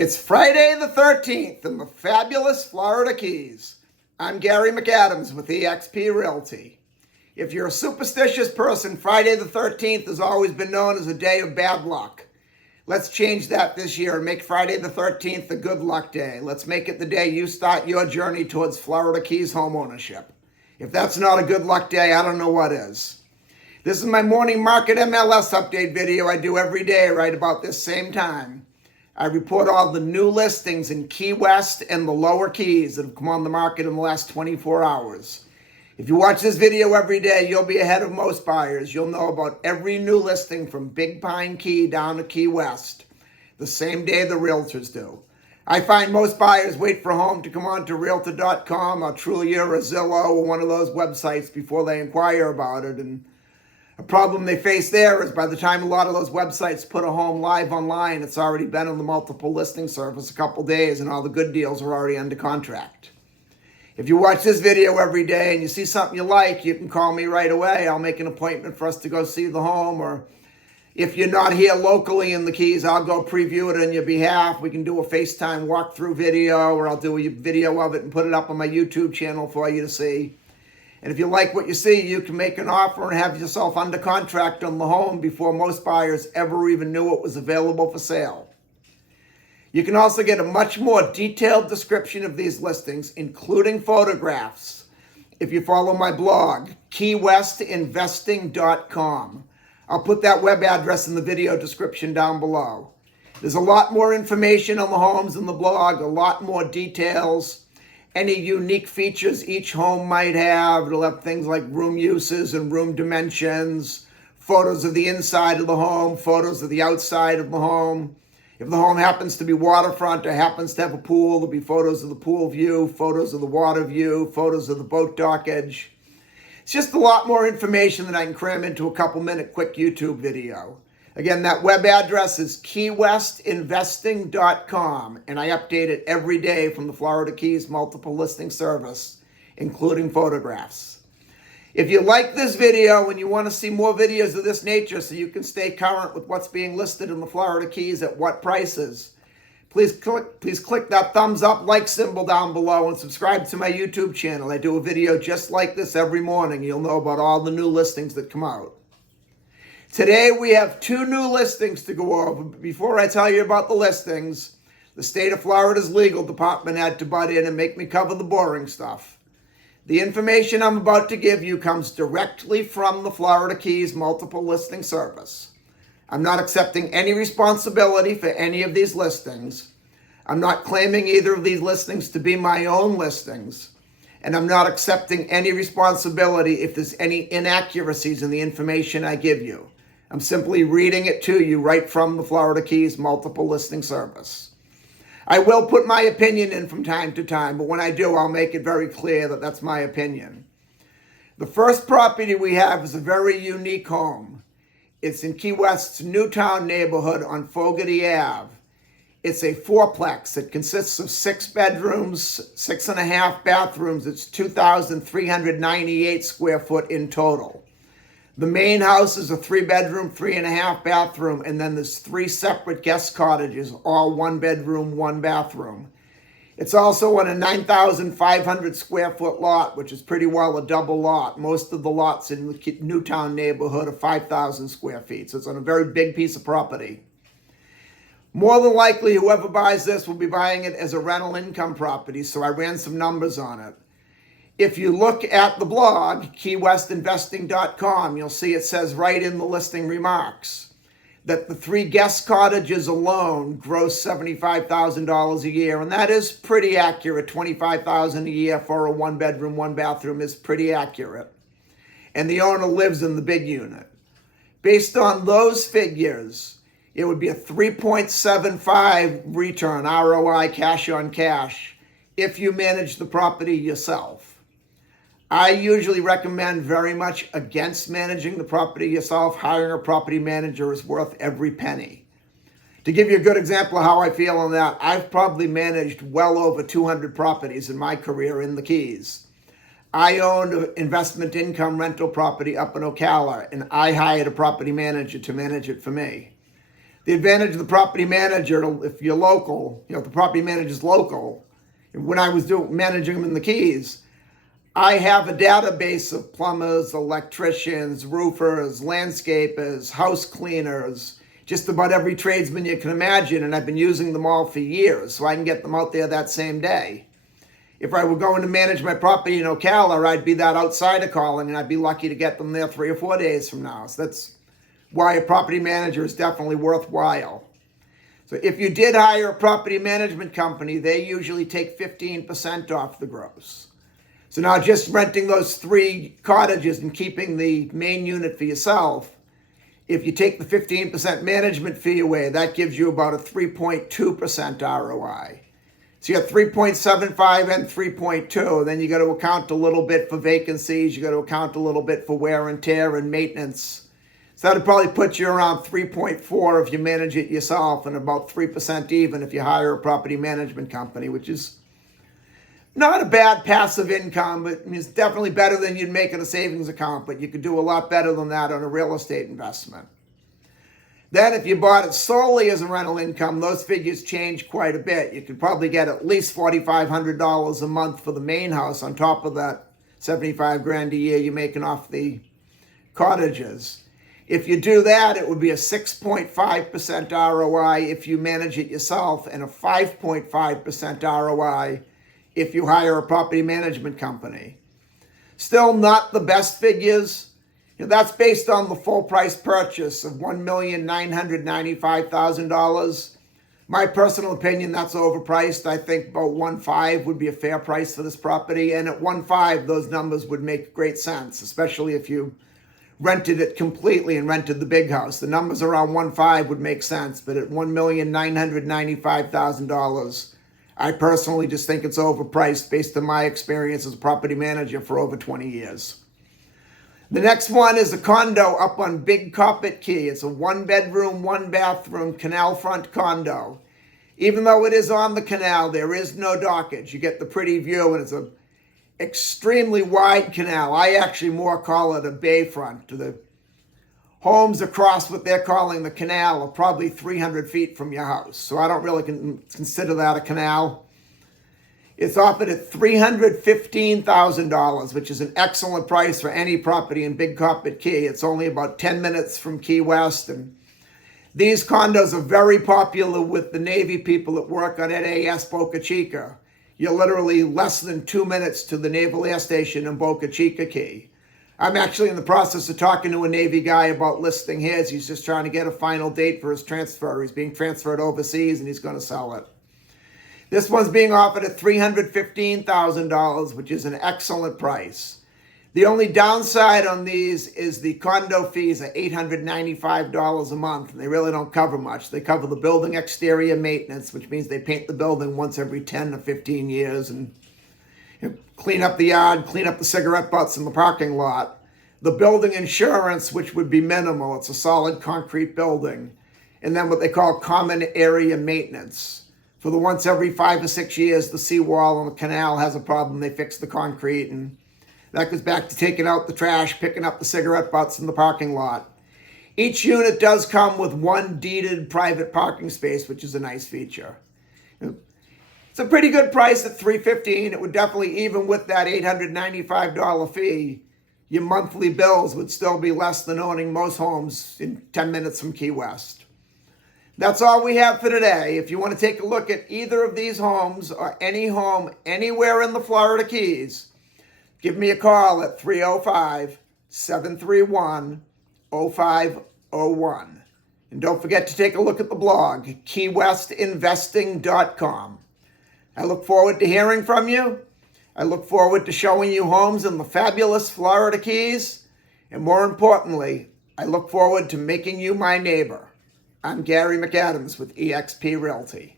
It's Friday the 13th in the fabulous Florida Keys. I'm Gary McAdams with eXp Realty. If you're a superstitious person, Friday the 13th has always been known as a day of bad luck. Let's change that this year and make Friday the 13th a good luck day. Let's make it the day you start your journey towards Florida Keys homeownership. If that's not a good luck day, I don't know what is. This is my morning market MLS update video I do every day right about this same time. I report all the new listings in Key West and the lower Keys that have come on the market in the last 24 hours. If you watch this video every day, you'll be ahead of most buyers. You'll know about every new listing from Big Pine Key down to Key West, the same day the realtors do. I find most buyers wait for a home to come on to Realtor.com or Trulia or Zillow or one of those websites before they inquire about it. And a problem they face there is by the time a lot of those websites put a home live online, it's already been on the multiple listing service a couple days and all the good deals are already under contract. If you watch this video every day and you see something you like, you can call me right away. I'll make an appointment for us to go see the home, or if you're not here locally in the Keys, I'll go preview it on your behalf. We can do a FaceTime walkthrough video, or I'll do a video of it and put it up on my YouTube channel for you to see. And if you like what you see, you can make an offer and have yourself under contract on the home before most buyers ever even knew it was available for sale. You can also get a much more detailed description of these listings, including photographs, if you follow my blog, keywestinvesting.com. I'll put that web address in the video description down below. There's a lot more information on the homes in the blog, a lot more details, any unique features each home might have. It'll have things like room uses and room dimensions, photos of the inside of the home, photos of the outside of the home. If the home happens to be waterfront or happens to have a pool, there'll be photos of the pool view, photos of the water view, photos of the boat dockage. It's just a lot more information that I can cram into a couple-minute quick YouTube video. Again, that web address is keywestinvesting.com, and I update it every day from the Florida Keys multiple listing service, including photographs. If you like this video and you want to see more videos of this nature so you can stay current with what's being listed in the Florida Keys at what prices, please click that thumbs up like symbol down below and subscribe to my YouTube channel. I do a video just like this every morning. You'll know about all the new listings that come out. Today we have two new listings to go over. But before I tell you about the listings, the state of Florida's legal department had to butt in and make me cover the boring stuff. The information I'm about to give you comes directly from the Florida Keys multiple listing service. I'm not accepting any responsibility for any of these listings. I'm not claiming either of these listings to be my own listings. And I'm not accepting any responsibility if there's any inaccuracies in the information I give you. I'm simply reading it to you right from the Florida Keys multiple listing service. I will put my opinion in from time to time, but when I do, I'll make it very clear that that's my opinion. The first property we have is a very unique home. It's in Key West's Newtown neighborhood on Fogarty Ave. It's a fourplex. It consists of 6 bedrooms, 6.5 bathrooms. It's 2,398 square foot in total. The main house is a 3-bedroom, 3.5 bathroom, and then there's 3 separate guest cottages, all 1 bedroom, 1 bathroom. It's also on a 9,500 square foot lot, which is pretty well a double lot. Most of the lots in the Newtown neighborhood are 5,000 square feet, so it's on a very big piece of property. More than likely, whoever buys this will be buying it as a rental income property, so I ran some numbers on it. If you look at the blog, keywestinvesting.com, you'll see it says right in the listing remarks that the 3 guest cottages alone gross $75,000 a year, and that is pretty accurate. $25,000 a year for a 1-bedroom, 1-bathroom is pretty accurate. And the owner lives in the big unit. Based on those figures, it would be a 3.75 return, ROI, cash on cash, if you manage the property yourself. I usually recommend very much against managing the property yourself. Hiring a property manager is worth every penny. To give you a good example of how I feel on that, I've probably managed well over 200 properties in my career in the Keys. I owned an investment income rental property up in Ocala, and I hired a property manager to manage it for me. The advantage of the property manager, if you're local, if the property manager's local, when I was managing them in the Keys, I have a database of plumbers, electricians, roofers, landscapers, house cleaners, just about every tradesman you can imagine, and I've been using them all for years, so I can get them out there that same day. If I were going to manage my property in Ocala, I'd be that outsider calling, and I'd be lucky to get them there 3 or 4 days from now. So that's why a property manager is definitely worthwhile. So if you did hire a property management company, they usually take 15% off the gross. So now just renting those 3 cottages and keeping the main unit for yourself, if you take the 15% management fee away, that gives you about a 3.2% ROI. So you have 3.75 and 3.2. Then you got to account a little bit for vacancies. You got to account a little bit for wear and tear and maintenance. So that'd probably put you around 3.4 if you manage it yourself, and about 3% even if you hire a property management company, which is not a bad passive income, but it's definitely better than you'd make in a savings account, but you could do a lot better than that on a real estate investment. Then if you bought it solely as a rental income, those figures change quite a bit. You could probably get at least $4,500 a month for the main house on top of that 75 grand a year you're making off the cottages. If you do that, it would be a 6.5% ROI if you manage it yourself, and a 5.5% ROI if you hire a property management company. Still not the best figures. That's based on the full price purchase of $1,995,000. My personal opinion, that's overpriced. I think about 1.5 would be a fair price for this property. And at 1.5, those numbers would make great sense, especially if you rented it completely and rented the big house. The numbers around 1.5 would make sense, but at $1,995,000, I personally just think it's overpriced based on my experience as a property manager for over 20 years. The next one is a condo up on Big Carpet Key. It's a 1-bedroom, 1-bathroom canal front condo. Even though it is on the canal, there is no dockage. You get the pretty view, and it's an extremely wide canal. I actually more call it a bayfront. The homes across what they're calling the canal are probably 300 feet from your house. So I don't really consider that a canal. It's offered at $315,000, which is an excellent price for any property in Big Carpet Key. It's only about 10 minutes from Key West. And these condos are very popular with the Navy people that work on NAS Boca Chica. You're literally less than 2 minutes to the Naval Air Station in Boca Chica Key. I'm actually in the process of talking to a Navy guy about listing his. He's just trying to get a final date for his transfer. He's being transferred overseas and he's going to sell it. This one's being offered at $315,000, which is an excellent price. The only downside on these is the condo fees are $895 a month. And they really don't cover much. They cover the building exterior maintenance, which means they paint the building once every 10 or 15 years and clean up the yard, clean up the cigarette butts in the parking lot. The building insurance, which would be minimal, it's a solid concrete building. And then what they call common area maintenance. For the once every 5 or 6 years, the seawall on the canal has a problem, they fix the concrete, and that goes back to taking out the trash, picking up the cigarette butts in the parking lot. Each unit does come with 1 deeded private parking space, which is a nice feature. It's a pretty good price at $315. It would definitely, even with that $895 fee, your monthly bills would still be less than owning most homes in 10 minutes from Key West. That's all we have for today. If you want to take a look at either of these homes or any home anywhere in the Florida Keys, give me a call at 305-731-0501. And don't forget to take a look at the blog, keywestinvesting.com. I look forward to hearing from you. I look forward to showing you homes in the fabulous Florida Keys. And more importantly, I look forward to making you my neighbor. I'm Gary McAdams with eXp Realty.